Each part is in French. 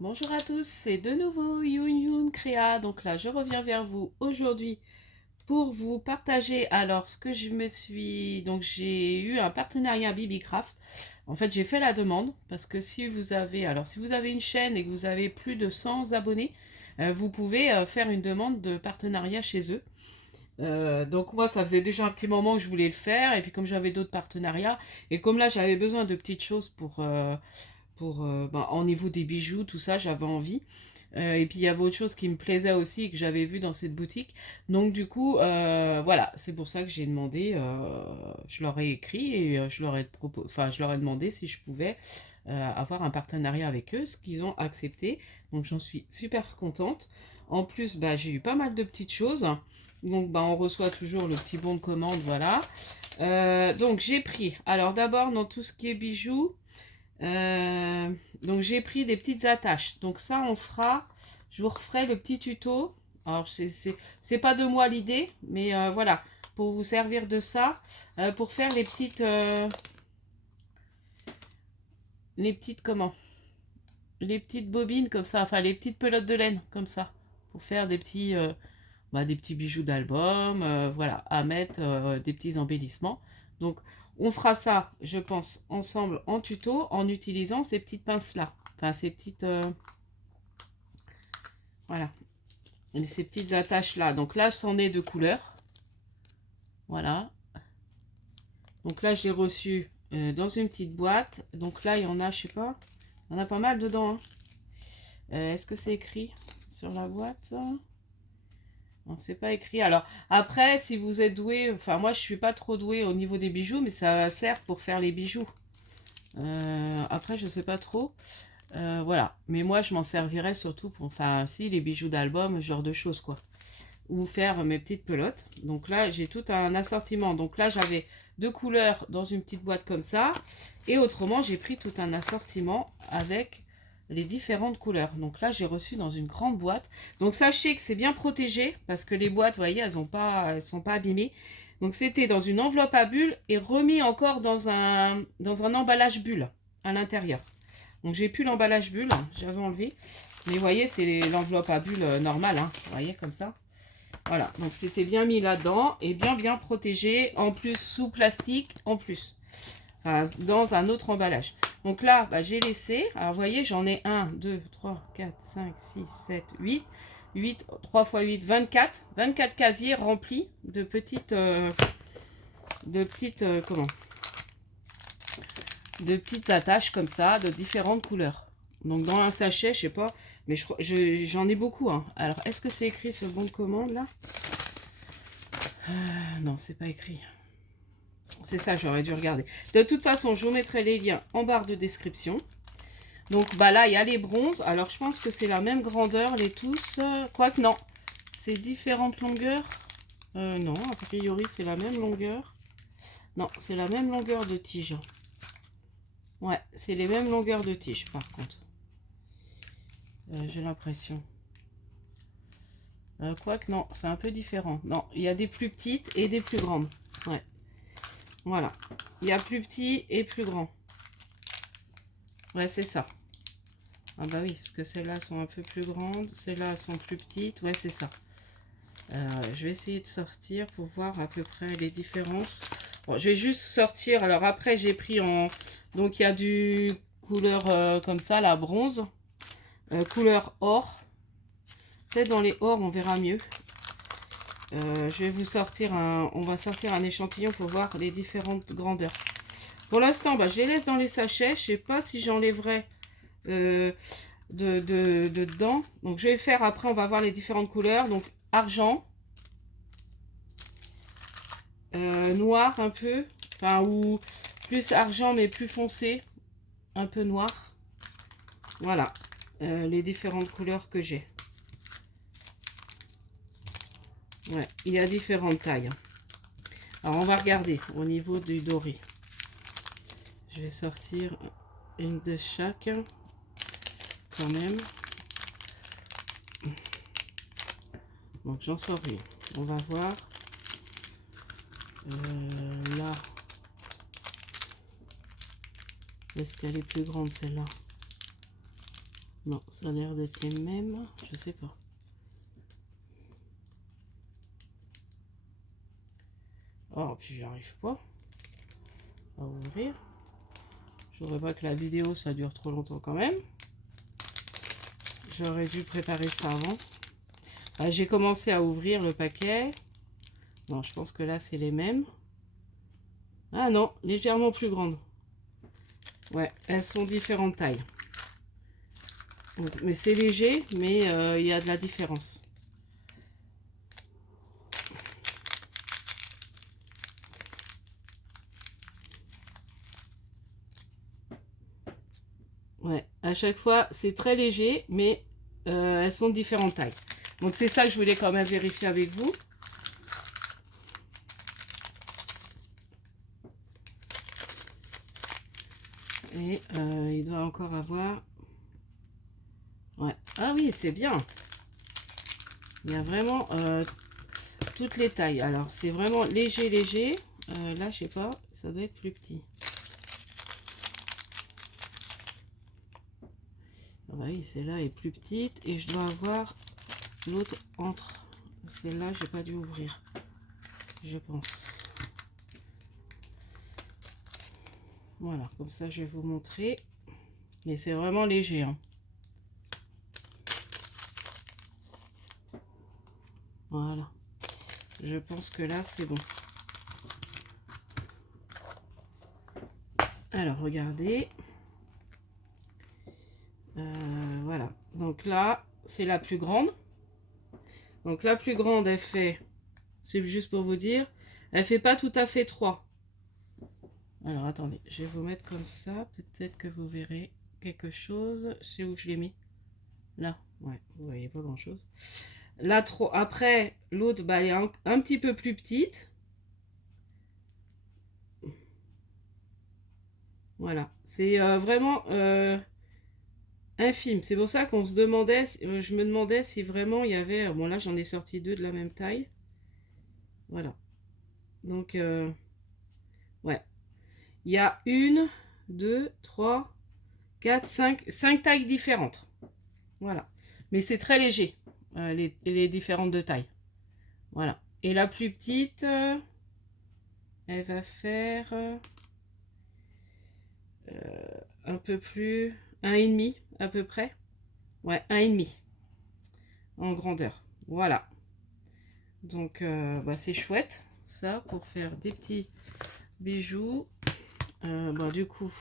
Bonjour à tous, c'est de nouveau Youn Youn Créa. Donc là, je reviens vers vous aujourd'hui pour vous partager alors ce que je me suis... Donc j'ai eu un partenariat Bibicraft. En fait, j'ai fait la demande parce que si vous avez une chaîne et que vous avez plus de 100 abonnés, vous pouvez faire une demande de partenariat chez eux. Donc moi, ça faisait déjà un petit moment que je voulais le faire et puis comme j'avais d'autres partenariats et comme là j'avais besoin de petites choses au niveau des bijoux, tout ça, j'avais envie. Et puis il y avait autre chose qui me plaisait aussi et que j'avais vu dans cette boutique. Donc du coup, voilà, c'est pour ça que j'ai demandé, je leur ai écrit et je leur ai demandé si je pouvais avoir un partenariat avec eux, ce qu'ils ont accepté. Donc j'en suis super contente. En plus, bah, j'ai eu pas mal de petites choses. Donc bah, on reçoit toujours le petit bon de commande, voilà. Donc j'ai pris, alors d'abord dans tout ce qui est bijoux, euh, donc j'ai pris des petites attaches. Donc ça on fera, je vous referai le petit tuto. Alors c'est pas de moi l'idée, mais voilà, pour vous servir de ça, pour faire les petites comment? Les petites bobines comme ça, enfin les petites pelotes de laine comme ça, pour faire des petits bijoux d'album, voilà, à mettre des petits embellissements. Donc on fera ça, je pense, ensemble en tuto en utilisant ces petites pinces là. Enfin ces petites voilà, ces petites attaches là. Donc là, c'en est de couleur. Voilà. Donc là, je l'ai reçu dans une petite boîte. Donc là, il y en a, je sais pas, il y en a pas mal dedans, hein. Est-ce que c'est écrit sur la boîte? Non, c'est pas écrit. Alors, après, si vous êtes doué, enfin, moi, je suis pas trop douée au niveau des bijoux, mais ça sert pour faire les bijoux. Après, je sais pas trop. Voilà. Mais moi, je m'en servirais surtout pour, enfin, si, les bijoux d'album, ce genre de choses, quoi. Ou faire mes petites pelotes. Donc là, j'ai tout un assortiment. Donc là, j'avais deux couleurs dans une petite boîte comme ça. Et autrement, j'ai pris tout un assortiment avec les différentes couleurs. Donc là, j'ai reçu dans une grande boîte. Donc sachez que c'est bien protégé parce que les boîtes, vous voyez, elles sont pas abîmées. Donc c'était dans une enveloppe à bulles et remis encore dans un emballage bulle à l'intérieur. Donc j'ai plus l'emballage bulle, j'avais enlevé. Mais vous voyez, c'est l'enveloppe à bulles normale, hein, vous voyez, comme ça. Voilà, donc c'était bien mis là-dedans et bien protégé, en plus sous plastique, en plus, enfin, dans un autre emballage. Donc là, bah, j'ai laissé, alors vous voyez, j'en ai 1, 2, 3, 4, 5, 6, 7, 8, 8, 3 x 8, 24 casiers remplis comment, de petites attaches comme ça, de différentes couleurs. Donc dans un sachet, je sais pas, mais j'en ai beaucoup, hein. Alors, est-ce que c'est écrit sur le bon de commande, là? Non, c'est pas écrit. C'est ça, j'aurais dû regarder. De toute façon, je vous mettrai les liens en barre de description. Donc, bah là, il y a les bronzes. Alors, je pense que c'est la même grandeur, les tous. Quoique, non. C'est différentes longueurs. Non, a priori, c'est la même longueur. Non, c'est la même longueur de tige. Ouais, c'est les mêmes longueurs de tige, par contre. J'ai l'impression. Quoique, non, c'est un peu différent. Non, il y a des plus petites et des plus grandes. Ouais, voilà. Il y a plus petit et plus grand. Ouais, c'est ça. Ah bah oui, parce que celles-là sont un peu plus grandes, celles-là sont plus petites, ouais c'est ça. Je vais essayer de sortir pour voir à peu près les différences. Bon, je vais juste sortir, alors après j'ai pris en... Donc il y a du couleur comme ça, la bronze, couleur or. Peut-être dans les or on verra mieux. Je vais vous sortir on va sortir un échantillon pour voir les différentes grandeurs. Pour l'instant, bah, je les laisse dans les sachets, je sais pas si j'enlèverai... dedans. Donc je vais faire après, on va voir les différentes couleurs. Donc argent, noir un peu, enfin ou plus argent mais plus foncé, un peu noir. Voilà, les différentes couleurs que j'ai. Ouais, il y a différentes tailles. Alors on va regarder au niveau du doré. Je vais sortir une de chaque quand même. Donc j'en sors une. On va voir. Là, est-ce qu'elle est plus grande celle-là? Non, ça a l'air d'être les mêmes. Je sais pas. Oh, puis j'arrive pas à ouvrir. Je voudrais pas que la vidéo ça dure trop longtemps quand même. J'aurais dû préparer ça avant. J'ai commencé à ouvrir le paquet. Non, je pense que là c'est les mêmes. Ah non, légèrement plus grandes. Ouais, elles sont différentes tailles. Donc, mais c'est léger, mais il y a de la différence. Ouais, à chaque fois, c'est très léger, mais elles sont de différentes tailles. Donc, c'est ça que je voulais quand même vérifier avec vous. Et il doit encore avoir... Ouais. Ah oui, c'est bien. Il y a vraiment toutes les tailles. Alors, c'est vraiment léger, léger. Là, je sais pas, ça doit être plus petit. Ah bah oui, celle-là est plus petite et je dois avoir l'autre entre. Celle-là, j'ai pas dû ouvrir, je pense. Voilà, comme ça, je vais vous montrer. Mais c'est vraiment léger, hein. Voilà. Je pense que là, c'est bon. Alors, regardez. Voilà. Donc là, c'est la plus grande. Donc la plus grande, elle fait... C'est juste pour vous dire. Elle fait pas tout à fait 3. Alors, attendez. Je vais vous mettre comme ça. Peut-être que vous verrez quelque chose. C'est où je l'ai mis. Là. Ouais, vous voyez pas grand-chose. Là, trop. Après, l'autre, bah, elle est un petit peu plus petite. Voilà. C'est vraiment infime. C'est pour ça qu'on se demandait, je me demandais si vraiment il y avait... Bon, là, j'en ai sorti 2 de la même taille. Voilà. Donc, ouais. Il y a 1, 2, 3, 4, 5 tailles différentes. Voilà. Mais c'est très léger, les différentes de taille. Voilà. Et la plus petite, elle va faire un peu plus... 1,5 à peu près. Ouais, 1,5 en grandeur. Voilà. Donc, bah, c'est chouette, ça, pour faire des petits bijoux. Bah, du coup,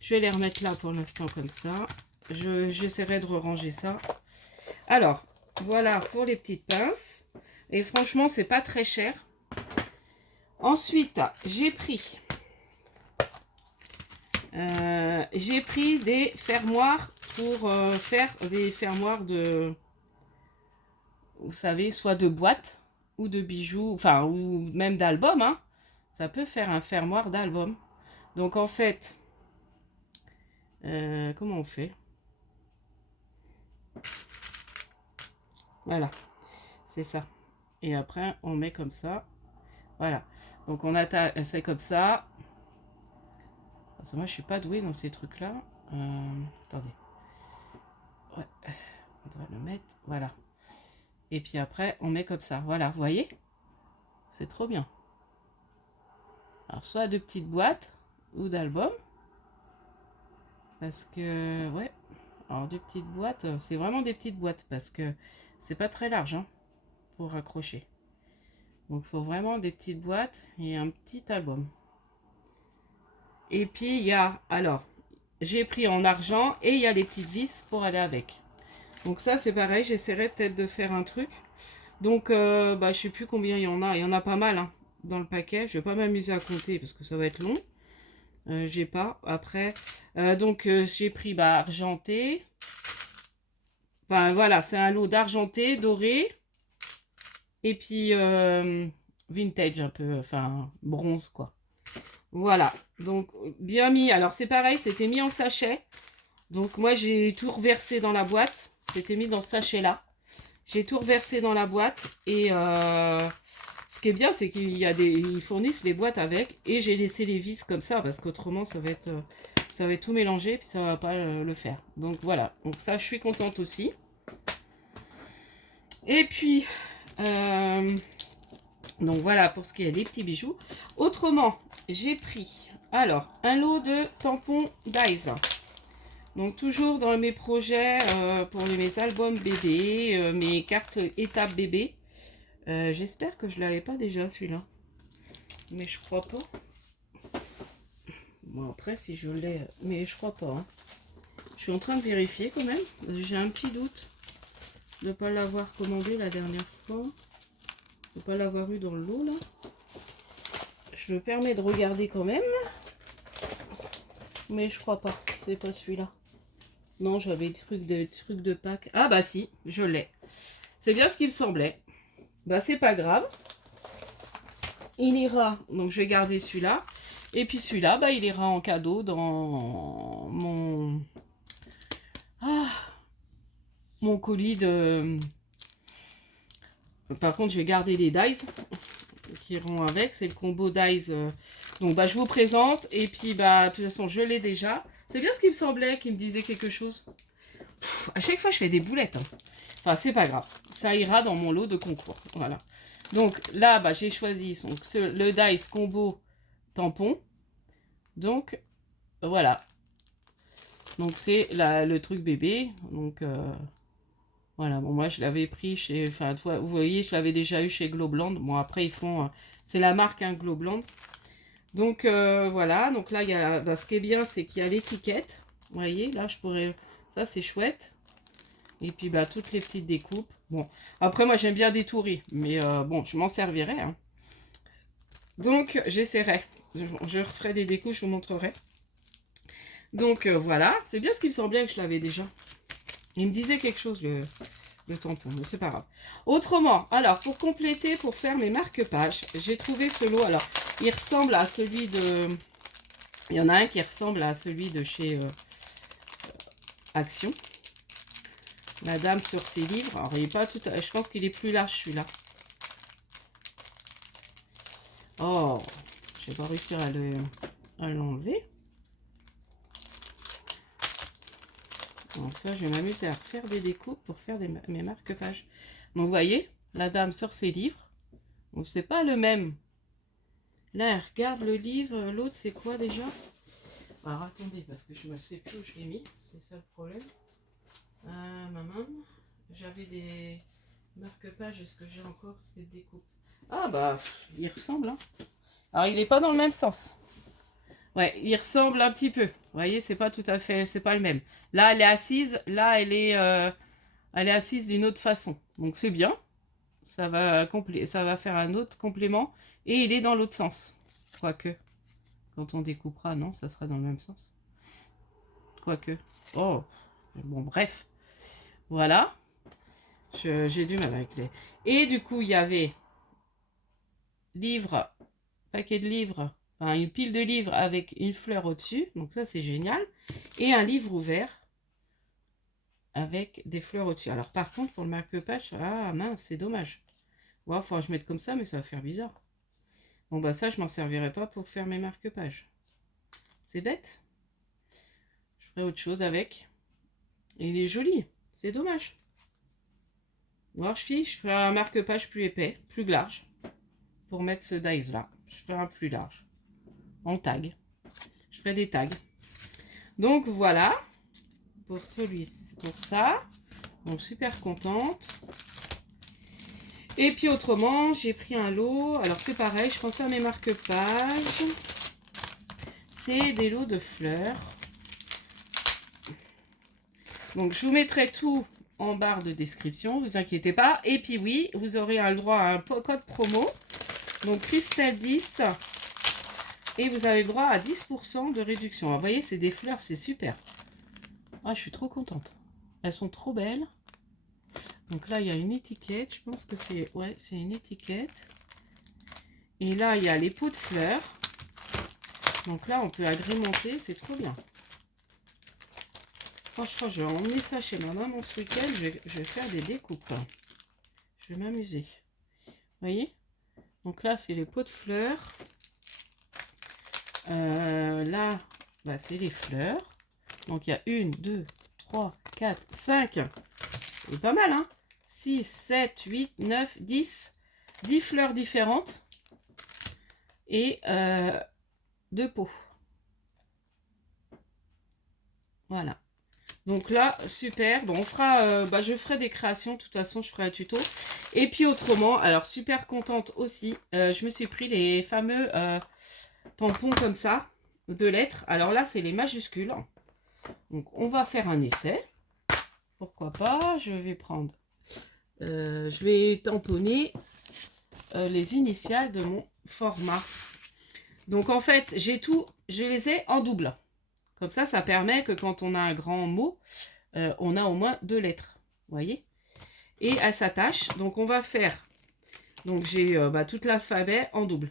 je vais les remettre là pour l'instant comme ça. J'essaierai de ranger ça. Alors, voilà pour les petites pinces. Et franchement, c'est pas très cher. Ensuite, j'ai pris des fermoirs pour faire des fermoirs de... Vous savez, soit de boîtes ou de bijoux, enfin, ou même d'albums, hein. Ça peut faire un fermoir d'album. Donc, en fait, comment on fait? Voilà, c'est ça. Et après, on met comme ça. Voilà. Donc, on attache, c'est comme ça. Parce que moi, je suis pas douée dans ces trucs-là. Attendez. Ouais, on doit le mettre. Voilà. Et puis après, on met comme ça. Voilà, vous voyez? C'est trop bien. Alors, soit de petites boîtes ou d'albums. Parce que, ouais. Alors, des petites boîtes, c'est vraiment des petites boîtes. Parce que c'est pas très large, hein, pour raccrocher. Donc, il faut vraiment des petites boîtes et un petit album. Et puis, il y a, alors, j'ai pris en argent et il y a les petites vis pour aller avec. Donc ça, c'est pareil, j'essaierai peut-être de faire un truc. Donc, bah, je sais plus combien il y en a. Il y en a pas mal, hein, dans le paquet. Je vais pas m'amuser à compter parce que ça va être long. J'ai pas. Après, donc, j'ai pris bah, argenté. Enfin, voilà, c'est un lot d'argenté, doré. Et puis, vintage un peu, enfin, bronze, quoi. Voilà, donc bien mis. Alors, c'est pareil, c'était mis en sachet. Donc, moi, j'ai tout reversé dans la boîte. C'était mis dans ce sachet-là. J'ai tout reversé dans la boîte. Et ce qui est bien, c'est qu'ils fournissent les boîtes avec. Et j'ai laissé les vis comme ça, parce qu'autrement, ça va ça va tout mélanger, puis ça va pas le faire. Donc voilà, donc ça, je suis contente aussi. Et puis, donc voilà pour ce qui est des petits bijoux. Autrement, j'ai pris, alors, un lot de tampons Daiz. Donc toujours dans mes projets pour mes albums bébé, mes cartes étapes bébé. J'espère que je ne l'avais pas déjà celui-là. Mais je crois pas. Bon après si je l'ai, mais je crois pas. Hein. Je suis en train de vérifier quand même. J'ai un petit doute de ne pas l'avoir commandé la dernière fois. De ne pas l'avoir eu dans le lot là. Je me permets de regarder quand même. Mais je crois pas. C'est pas celui-là. Non, j'avais des trucs de Pâques. Ah bah si, je l'ai. C'est bien ce qui me semblait. Bah c'est pas grave. Il ira, donc je vais garder celui-là. Et puis celui-là, bah il ira en cadeau dans mon colis de... Par contre, je vais garder les dies qui iront avec. C'est le combo dies. Donc bah je vous présente. Et puis bah de toute façon, je l'ai déjà. C'est bien ce qui me semblait, qui me disait quelque chose. À chaque fois, je fais des boulettes. Hein. Enfin, c'est pas grave. Ça ira dans mon lot de concours. Voilà. Donc là, bah, j'ai choisi donc, le Dice Combo Tampon. Donc, voilà. Donc, c'est le truc bébé. Donc, voilà. Bon, moi, je l'avais pris chez... Enfin, vous voyez, je l'avais déjà eu chez Globland. Bon, après, ils font... c'est la marque, hein, Globland. Donc, voilà. Donc là, il y a, bah, ce qui est bien, c'est qu'il y a l'étiquette. Vous voyez, là, je pourrais... Ça, c'est chouette. Et puis, bah, toutes les petites découpes. Bon, après, moi, j'aime bien des touris. Mais bon, je m'en servirai. Hein. Donc, j'essaierai. Je referai des découpes, je vous montrerai. Donc, voilà. C'est bien ce qui me semblait que je l'avais déjà. Il me disait quelque chose, le tampon. Mais c'est pas grave. Autrement, alors, pour compléter, pour faire mes marque-pages, j'ai trouvé ce lot. Alors, il ressemble à celui de... Il y en a un qui ressemble à celui de chez Action. La dame sur ses livres. Alors, il est pas tout à... Je pense qu'il est plus large, celui-là. Oh, je vais pas réussir à l'enlever. Donc ça, je vais m'amuser à refaire des découpes pour faire mes marque-pages. Donc, vous voyez, la dame sur ses livres. Donc, c'est pas le même. Là, elle regarde le livre. L'autre, c'est quoi déjà? Alors, attendez, parce que je ne sais plus où je l'ai mis. C'est ça le problème. Maman, j'avais des marque-pages. Est-ce que j'ai encore ces découpes? Ah, bah, il ressemble. Hein. Alors, il n'est pas dans le même sens. Ouais, il ressemble un petit peu. Vous voyez, c'est pas tout à fait, c'est pas le même. Là, elle est assise. Là, elle est assise d'une autre façon. Donc, c'est bien. Ça va faire un autre complément. Et il est dans l'autre sens. Quoique, quand on découpera, non, ça sera dans le même sens. Quoique. Oh, bon, bref. Voilà. J'ai du mal avec les... Et du coup, il y avait livre, paquet de livres, enfin une pile de livres avec une fleur au-dessus. Donc ça, c'est génial. Et un livre ouvert avec des fleurs au-dessus. Alors par contre, pour le marque-page, ah mince, c'est dommage. Il faudra que je mette comme ça, mais ça va faire bizarre. Bon, bah ça, je m'en servirai pas pour faire mes marque-pages. C'est bête. Je ferai autre chose avec. Et il est joli. C'est dommage. Alors, je ferai un marque-page plus épais, plus large. Pour mettre ce dice là. Je ferai un plus large. En tag. Je ferai des tags. Donc, voilà. Pour celui-ci. Pour ça. Donc, super contente. Et puis, autrement, j'ai pris un lot. Alors, c'est pareil. Je pensais à mes marque-pages. C'est des lots de fleurs. Donc, je vous mettrai tout en barre de description. Vous inquiétez pas. Et puis, oui, vous aurez le droit à un code promo. Donc, Christelle 10. Et vous avez le droit à 10% de réduction. Alors, vous voyez, c'est des fleurs. C'est super. Ah, je suis trop contente. Elles sont trop belles. Donc là, il y a une étiquette. Je pense que c'est... Ouais, c'est une étiquette. Et là, il y a les pots de fleurs. Donc là, on peut agrémenter. C'est trop bien. Franchement, je vais emmener ça chez ma maman ce week-end. Je vais faire des découpes. Je vais m'amuser. Vous voyez? Donc là, c'est les pots de fleurs. Là, bah, c'est les fleurs. Donc il y a 1, 2, 3, 4, 5. C'est pas mal, hein? 6, 7, 8, 9, 10. 10 fleurs différentes. Et 2 pots. Voilà. Donc là, super. Bon, on fera, je ferai des créations. De toute façon, je ferai un tuto. Et puis autrement, alors super contente aussi. Je me suis pris les fameux tampons comme ça, de lettres. Alors là, c'est les majuscules. Donc on va faire un essai. Pourquoi pas? Je vais prendre... je vais tamponner les initiales de mon format. Donc en fait, je les ai en double. Comme ça permet que quand on a un grand mot, on a au moins 2 lettres. Vous voyez? Et elle s'attache. Donc on va faire... Donc j'ai tout l'alphabet en double.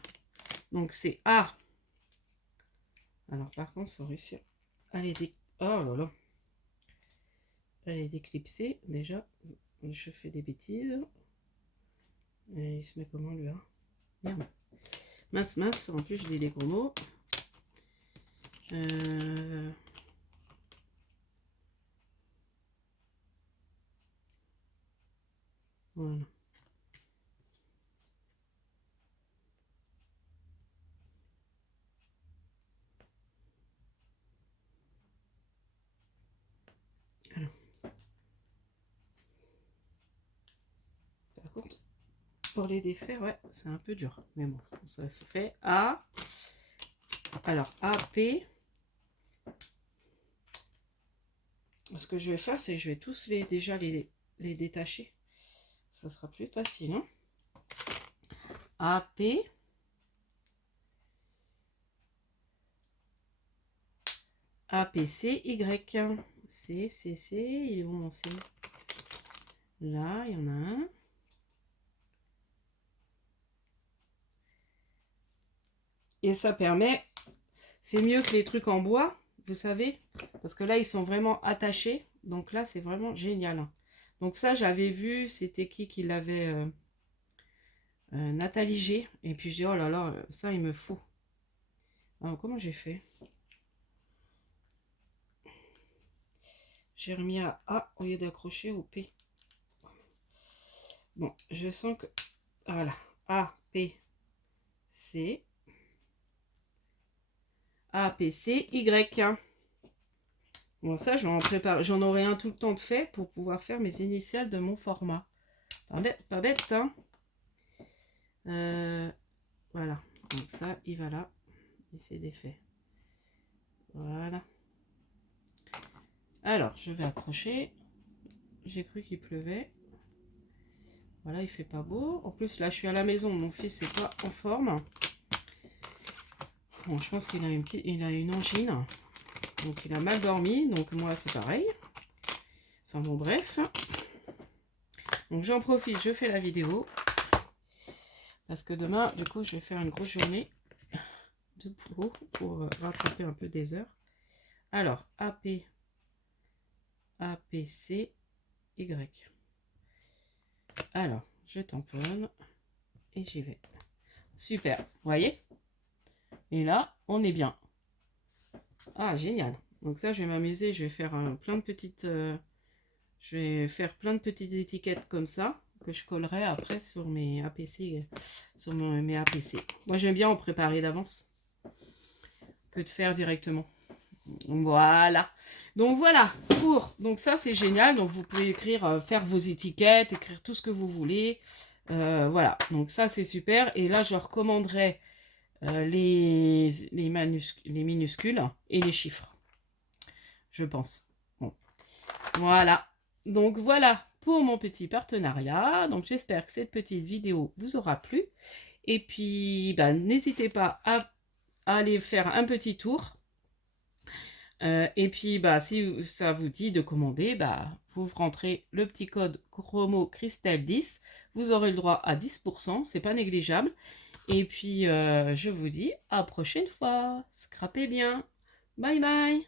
Donc c'est A. Alors par contre, il faut réussir à les oh là là. À les déclipser. Déjà, je fais des bêtises. Et il se met comment lui, hein? Merde. Mince, mince. En plus, je dis des gros mots. Voilà. Alors. Par contre, pour les défaire, ouais, c'est un peu dur. Mais bon, ça se fait. A. Alors, A, P. Ce que je vais faire, c'est que je vais tous déjà les détacher. Ça sera plus facile. Hein. A, P. A, P, C, Y. C, C, C. Il est où mon C? Là, il y en a un. Et ça permet... C'est mieux que les trucs en bois, vous savez. Parce que là, ils sont vraiment attachés. Donc là, c'est vraiment génial. Donc ça, j'avais vu, c'était qui l'avait... Nathalie G. Et puis je dis, oh là là, ça, il me faut. Alors, comment j'ai fait? J'ai remis à A au lieu d'accrocher au P. Bon, je sens que... Voilà. A, P, C. A, P, C, Y. Bon, ça, j'en aurai un tout le temps de fait pour pouvoir faire mes initiales de mon format. Pas bête, hein? Voilà. Donc ça, il va là. Et c'est défait. Voilà. Alors, je vais accrocher. J'ai cru qu'il pleuvait. Voilà, il fait pas beau. En plus, là, je suis à la maison. Mon fils n'est pas en forme. Bon, je pense qu'il a une angine. Donc, il a mal dormi. Donc, moi, c'est pareil. Enfin, bon, bref. Donc, j'en profite. Je fais la vidéo. Parce que demain, du coup, je vais faire une grosse journée de boulot pour rattraper un peu des heures. Alors, AP, APC, Y. Alors, je tamponne et j'y vais. Super, vous voyez? Et là, on est bien. Ah, génial. Donc ça, je vais m'amuser. Je vais faire plein de petites... je vais faire plein de petites étiquettes comme ça que je collerai après sur mes APC. Sur mes APC. Moi, j'aime bien en préparer d'avance que de faire directement. Voilà. Donc voilà. Donc ça, c'est génial. Donc vous pouvez écrire, faire vos étiquettes, écrire tout ce que vous voulez. Voilà. Donc ça, c'est super. Et là, je recommanderais les minuscules et les chiffres. Je pense. Bon. Voilà. Donc voilà pour mon petit partenariat. Donc j'espère que cette petite vidéo vous aura plu. Et puis, n'hésitez pas à aller faire un petit tour. Et puis, si ça vous dit de commander, vous rentrez le petit code promo Christelle 10. Vous aurez le droit à 10%, c'est pas négligeable. Et puis, je vous dis à la prochaine fois. Scrapez bien. Bye bye.